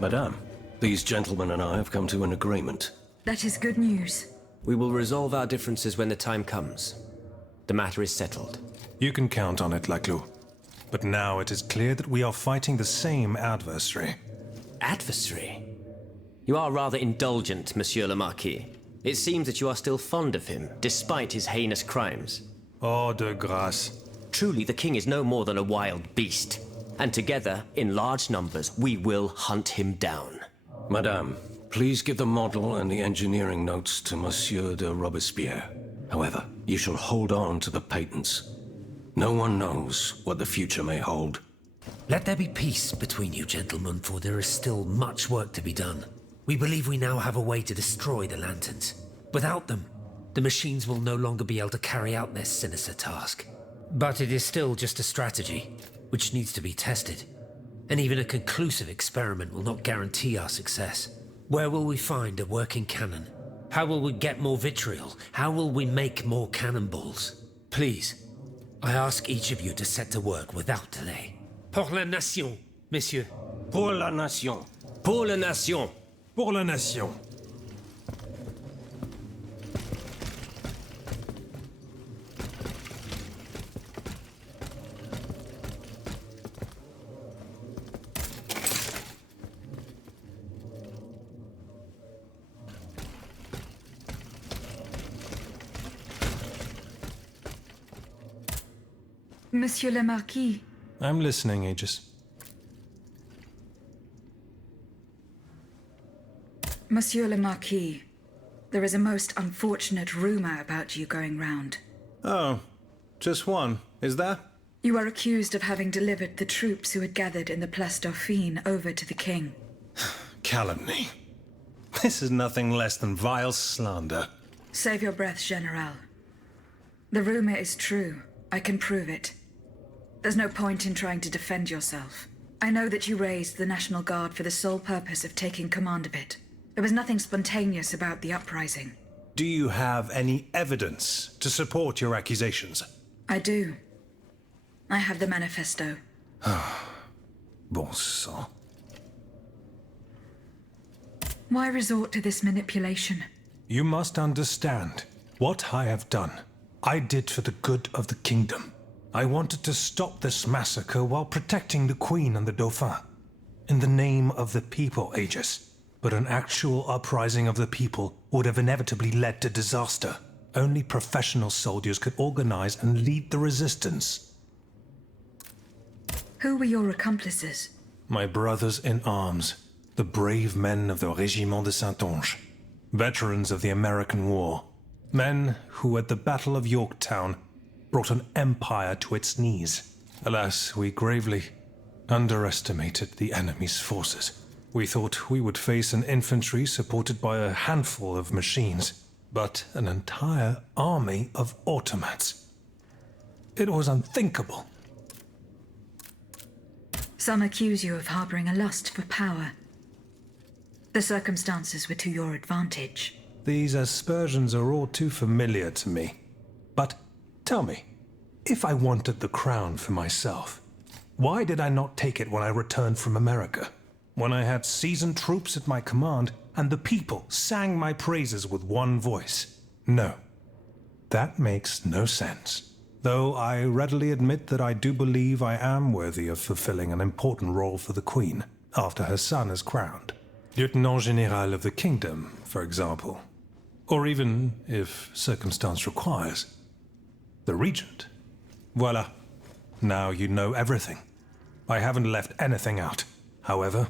Madame, these gentlemen and I have come to an agreement. That is good news. We will resolve our differences when the time comes. The matter is settled. You can count on it, Laclos. But now it is clear that we are fighting the same adversary. Adversary? You are rather indulgent, Monsieur le Marquis. It seems that you are still fond of him, despite his heinous crimes. Oh, de grâce. Truly, the king is no more than a wild beast. And together, in large numbers, we will hunt him down. Madame, please give the model and the engineering notes to Monsieur de Robespierre. However, you shall hold on to the patents. No one knows what the future may hold. Let there be peace between you, gentlemen, for there is still much work to be done. We believe we now have a way to destroy the lanterns. Without them, the machines will no longer be able to carry out their sinister task. But it is still just a strategy, which needs to be tested. And even a conclusive experiment will not guarantee our success. Where will we find a working cannon? How will we get more vitriol? How will we make more cannonballs? Please, I ask each of you to set to work without delay. Pour la nation, messieurs. Pour la nation. Pour la nation! Pour la nation. Monsieur le Marquis. I'm listening, Aegis. Monsieur le Marquis, there is a most unfortunate rumor about you going round. Oh, just one, is that? You are accused of having delivered the troops who had gathered in the Place Dauphine over to the king. Calumny. This is nothing less than vile slander. Save your breath, General. The rumor is true. I can prove it. There's no point in trying to defend yourself. I know that you raised the National Guard for the sole purpose of taking command of it. There was nothing spontaneous about the uprising. Do you have any evidence to support your accusations? I do. I have the manifesto. Bon sang. Why resort to this manipulation? You must understand what I have done. I did for the good of the kingdom. I wanted to stop this massacre while protecting the Queen and the Dauphin. In the name of the people, Aegis. But an actual uprising of the people would have inevitably led to disaster. Only professional soldiers could organize and lead the resistance. Who were your accomplices? My brothers in arms, the brave men of the Régiment de Saintonge, veterans of the American War, men who at the Battle of Yorktown brought an empire to its knees. Alas, we gravely underestimated the enemy's forces. We thought we would face an infantry supported by a handful of machines, but an entire army of automats. It was unthinkable. Some accuse you of harboring a lust for power. The circumstances were to your advantage. These aspersions are all too familiar to me. But tell me, if I wanted the crown for myself, why did I not take it when I returned from America? When I had seasoned troops at my command and the people sang my praises with one voice? No, that makes no sense. Though I readily admit that I do believe I am worthy of fulfilling an important role for the Queen after her son is crowned. Lieutenant General of the Kingdom, for example. Or even, if circumstance requires, the Regent. Voila. Now you know everything. I haven't left anything out. However,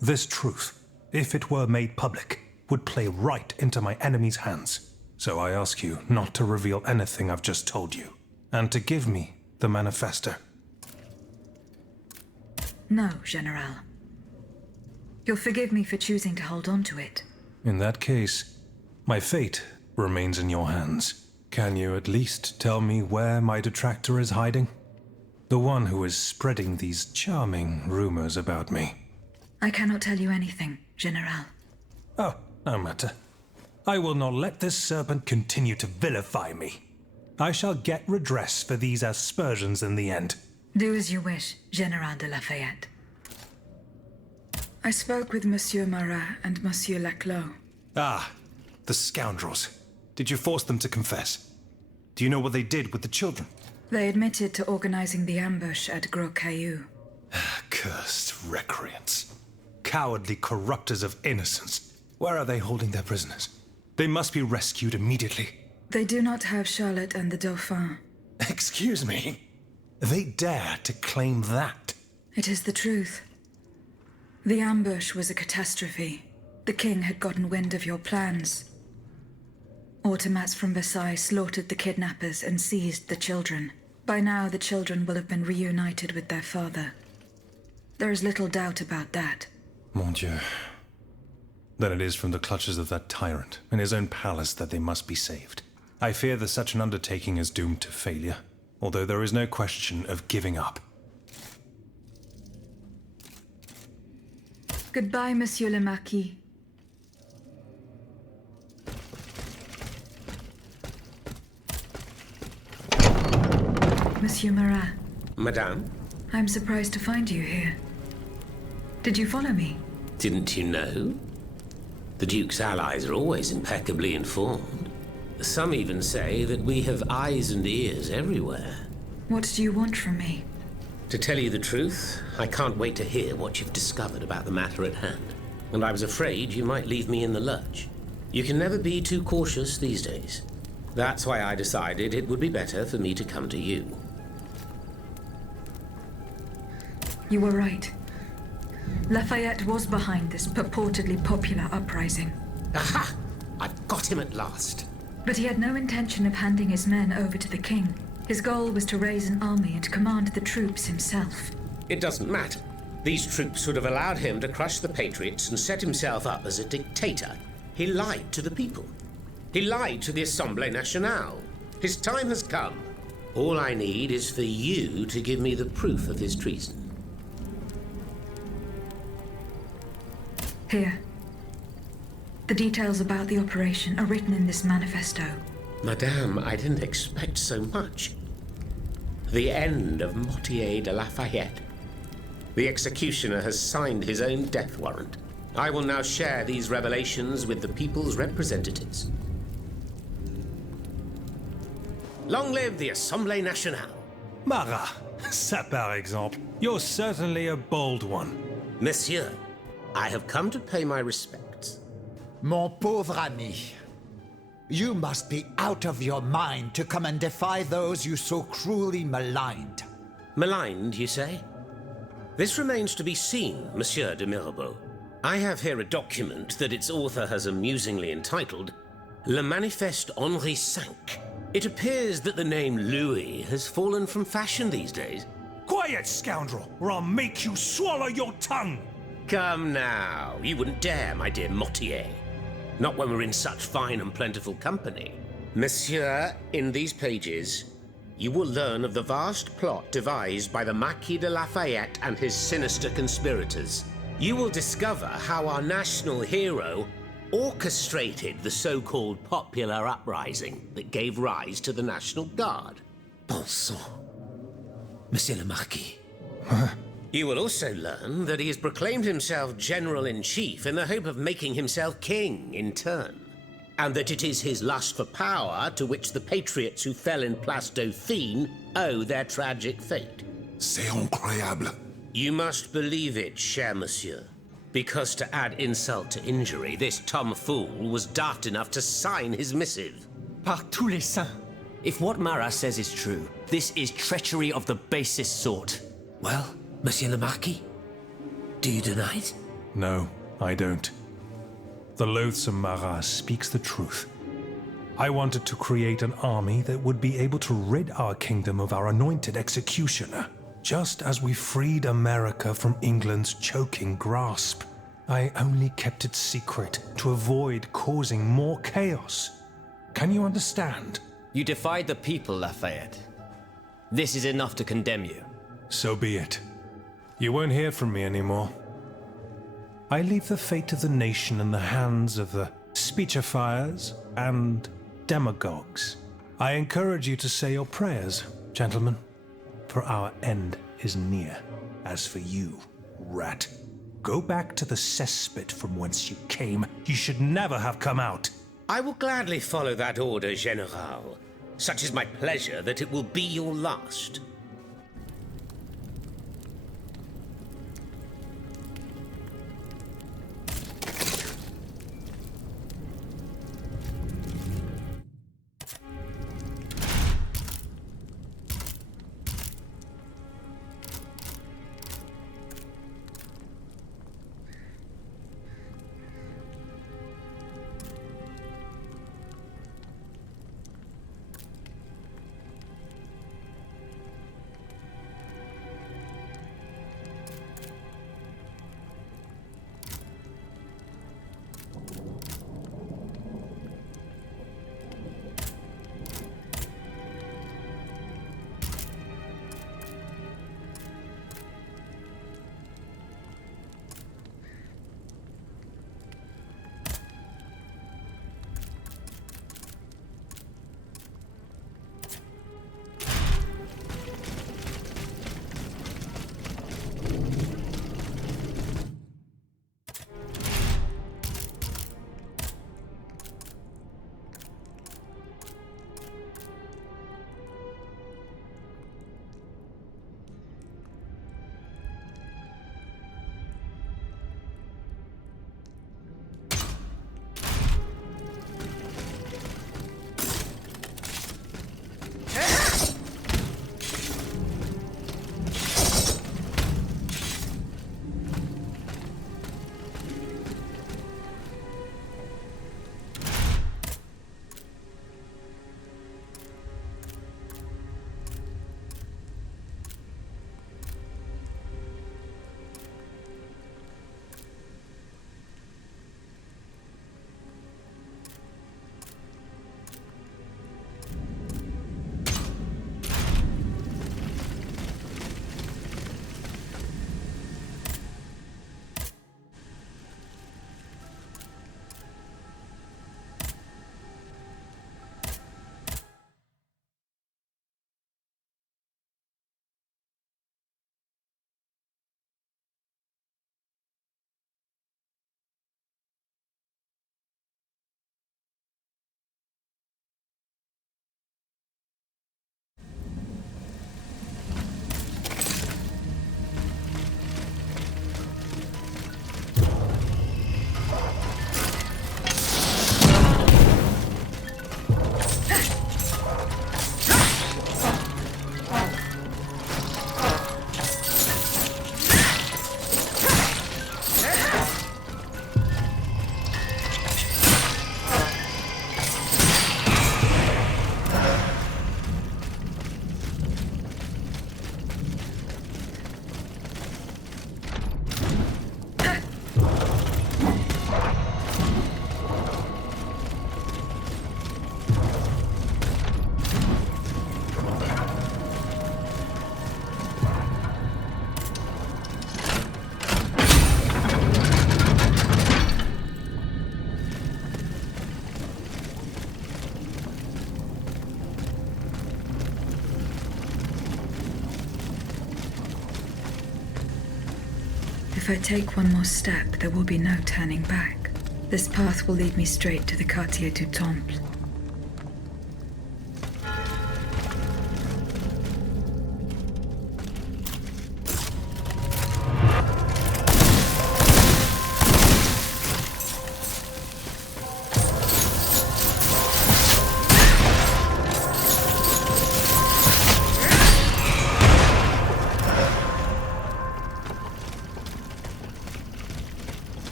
this truth, if it were made public, would play right into my enemy's hands. So I ask you not to reveal anything I've just told you, and to give me the manifesto. No, General. You'll forgive me for choosing to hold on to it. In that case, my fate remains in your hands. Can you at least tell me where my detractor is hiding? The one who is spreading these charming rumors about me. I cannot tell you anything, General. Oh, no matter. I will not let this serpent continue to vilify me. I shall get redress for these aspersions in the end. Do as you wish, General de Lafayette. I spoke with Monsieur Marat and Monsieur Laclos. Ah, the scoundrels. Did you force them to confess? Do you know what they did with the children? They admitted to organizing the ambush at Gros Caillou. Cursed recreants. Cowardly corrupters of innocence. Where are they holding their prisoners? They must be rescued immediately. They do not have Charlotte and the Dauphin. Excuse me? They dare to claim that? It is the truth. The ambush was a catastrophe. The king had gotten wind of your plans. Automats from Versailles slaughtered the kidnappers and seized the children. By now, the children will have been reunited with their father. There is little doubt about that. Mon Dieu. Then it is from the clutches of that tyrant in his own palace that they must be saved. I fear that such an undertaking is doomed to failure, although there is no question of giving up. Goodbye, Monsieur le Marquis. Monsieur Marat. Madame? I'm surprised to find you here. Did you follow me? Didn't you know? The Duke's allies are always impeccably informed. Some even say that we have eyes and ears everywhere. What do you want from me? To tell you the truth, I can't wait to hear what you've discovered about the matter at hand. And I was afraid you might leave me in the lurch. You can never be too cautious these days. That's why I decided it would be better for me to come to you. You were right. Lafayette was behind this purportedly popular uprising. Aha! I've got him at last. But he had no intention of handing his men over to the king. His goal was to raise an army and command the troops himself. It doesn't matter. These troops would have allowed him to crush the Patriots and set himself up as a dictator. He lied to the people. He lied to the Assemblée Nationale. His time has come. All I need is for you to give me the proof of his treason. Here. The details about the operation are written in this manifesto. Madame, I didn't expect so much. The end of Mortier de Lafayette. The executioner has signed his own death warrant. I will now share these revelations with the people's representatives. Long live the Assemblée Nationale. Marat, ça par exemple. You're certainly a bold one. Monsieur, I have come to pay my respects. Mon pauvre ami, you must be out of your mind to come and defy those you so cruelly maligned. Maligned, you say? This remains to be seen, Monsieur de Mirabeau. I have here a document that its author has amusingly entitled Le Manifeste Henri V. It appears that the name Louis has fallen from fashion these days. Quiet, scoundrel, or I'll make you swallow your tongue! Come now, you wouldn't dare, my dear Mortier. Not when we're in such fine and plentiful company. Monsieur, in these pages, you will learn of the vast plot devised by the Marquis de Lafayette and his sinister conspirators. You will discover how our national hero orchestrated the so-called popular uprising that gave rise to the National Guard. Bon sang. Monsieur le Marquis. You will also learn that he has proclaimed himself General-in-Chief in the hope of making himself king in turn, and that it is his lust for power to which the patriots who fell in Place Dauphine owe their tragic fate. C'est incroyable. You must believe it, cher monsieur, because to add insult to injury, this tomfool was daft enough to sign his missive. Par tous les saints. If what Marat says is true, this is treachery of the basest sort. Well, Monsieur le Marquis, do you deny it? No, I don't. The loathsome Marat speaks the truth. I wanted to create an army that would be able to rid our kingdom of our anointed executioner, just as we freed America from England's choking grasp. I only kept it secret to avoid causing more chaos. Can you understand? You defied the people, Lafayette. This is enough to condemn you. So be it. You won't hear from me anymore. I leave the fate of the nation in the hands of the speechifiers and demagogues. I encourage you to say your prayers, gentlemen, for our end is near. As for you, rat, Go back to the cesspit from whence you came. You should never have come out. I will gladly follow that order, General. Such is my pleasure that it will be your last. If I take one more step, there will be no turning back. This path will lead me straight to the Quartier du Temple.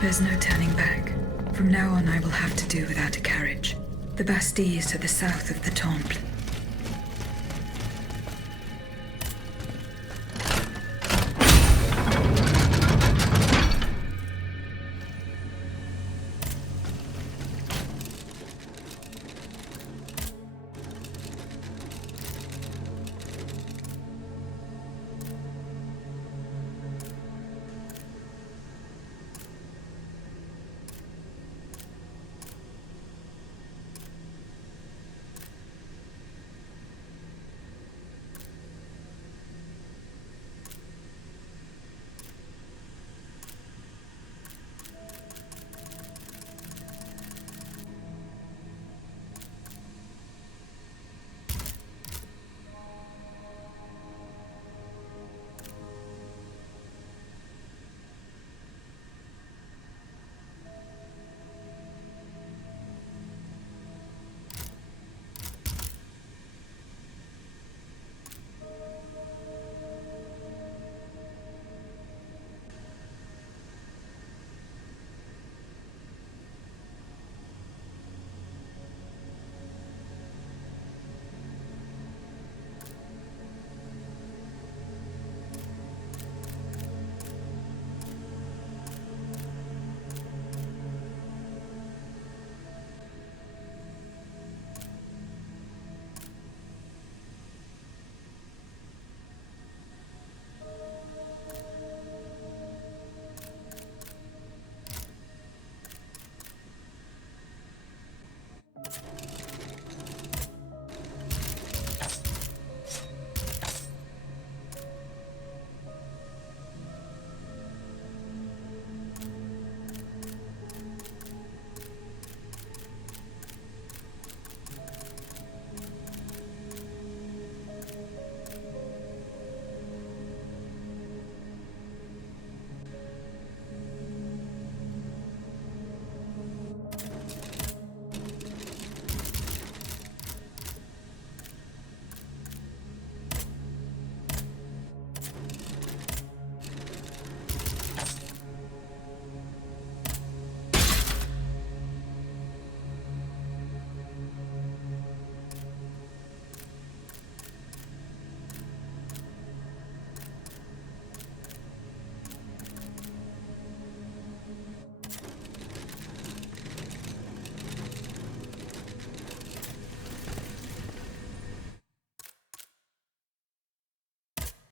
There's no turning back. From now on, I will have to do without a carriage. The Bastille is to the south of the Temple.